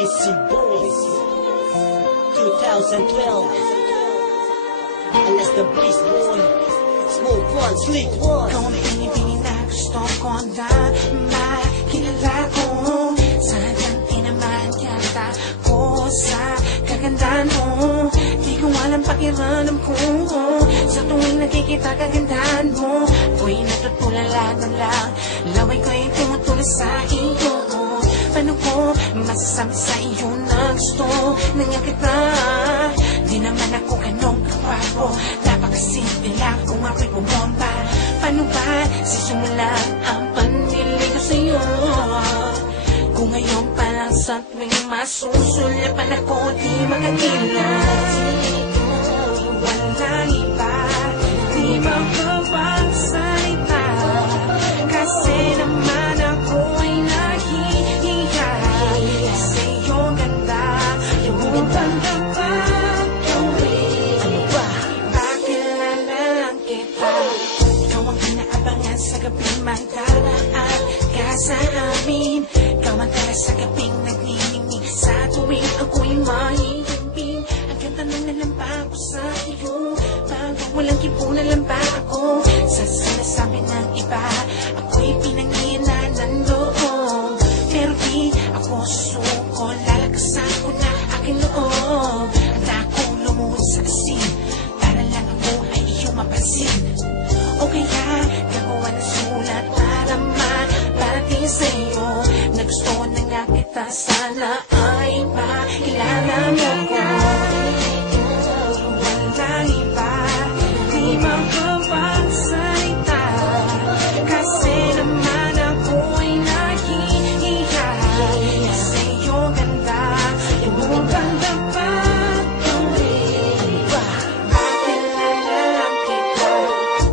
Busy Boys 2012. Alas the Beast Boy, Smoke One, Sleep One. Ikaw ang pinipili na gusto ko na makilala ko. Sadante naman yata ko sa kagandahan mo. Di ko alam pakiramdam ko sa tuwing nakikita kagandahan mo. Ako'y natutulala na lang, laway ko'y tumutuloy sa iyo. Paano ko masasabi sa iyo na gusto na nga kita? Di naman ako ganong kawapo, napakasimple lang kung ako'y bumomba. Paano ba sisimulan ang panili ko sa iyo? Kung ngayon pa lang sa tuwing masusulyapan ako, di makakilos. Walang iba, di makapagsalita, kasi naman ako ay nahihiya sa iyong ganda, yung ganda pa gawin. Ano ba? Pakilala lang kita, ikaw ang inaabangan sa gabing magdaraan ka sa amin. Ikaw ang tala sa gabing nagniningning sa tuwing ako'y mahihimbing. Ang ganda ng nalamba ko sa iyo, bago walang kipunan lang ba ako sa sinasabi ng iba? Ako'y pinanginan ng loob, pero di ako susuko, lalakasan ko na aking loob. Handa akong lumuhod sa asin para lang ako ay iyong mapansin. O kaya gagawa ng sulat para maparating sa iyo na gusto na nga kita, sana ay makilala mo ko. Walang iba, di makapagsalita, kasi naman ako ay nahihiya sa iyong ganda, yung ganda pa gawin. Pakilala lang kita.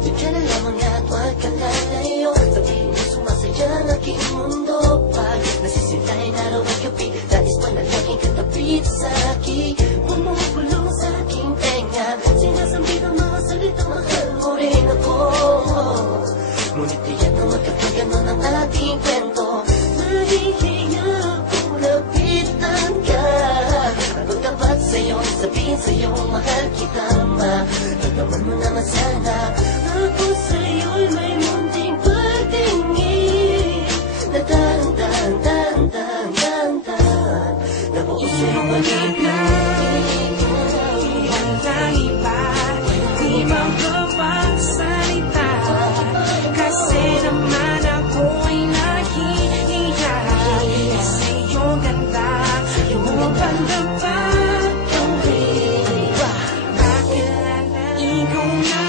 Di ka na lamang at wag ka lalayo, sabihin mo sumasaya ang aking mundo. Pag nasisintay na raw ang gabi, nais pa na laging katapit sa akin. Bumubulong sa aking tenga, sinasabi ng mga salita, mahal mo rin ako. Ngunit tiyak na magkakaganon ang ating kwento. Nahihiya akong lapitan ka, pagtapat sa'yo, sabihin sa'yo, mahal kita, maramdaman mo naman sana. Ako sa'yo'y may munting pagtingin na dahan-dahan, dahan-dahan, dahan-dahan, nabuuso yung pag-ibig. Walang iba, di makapagsalita, kasi naman ako ay nahihiya sa iyong ganda, yung ganda pa gawin. Pakilala, ikaw na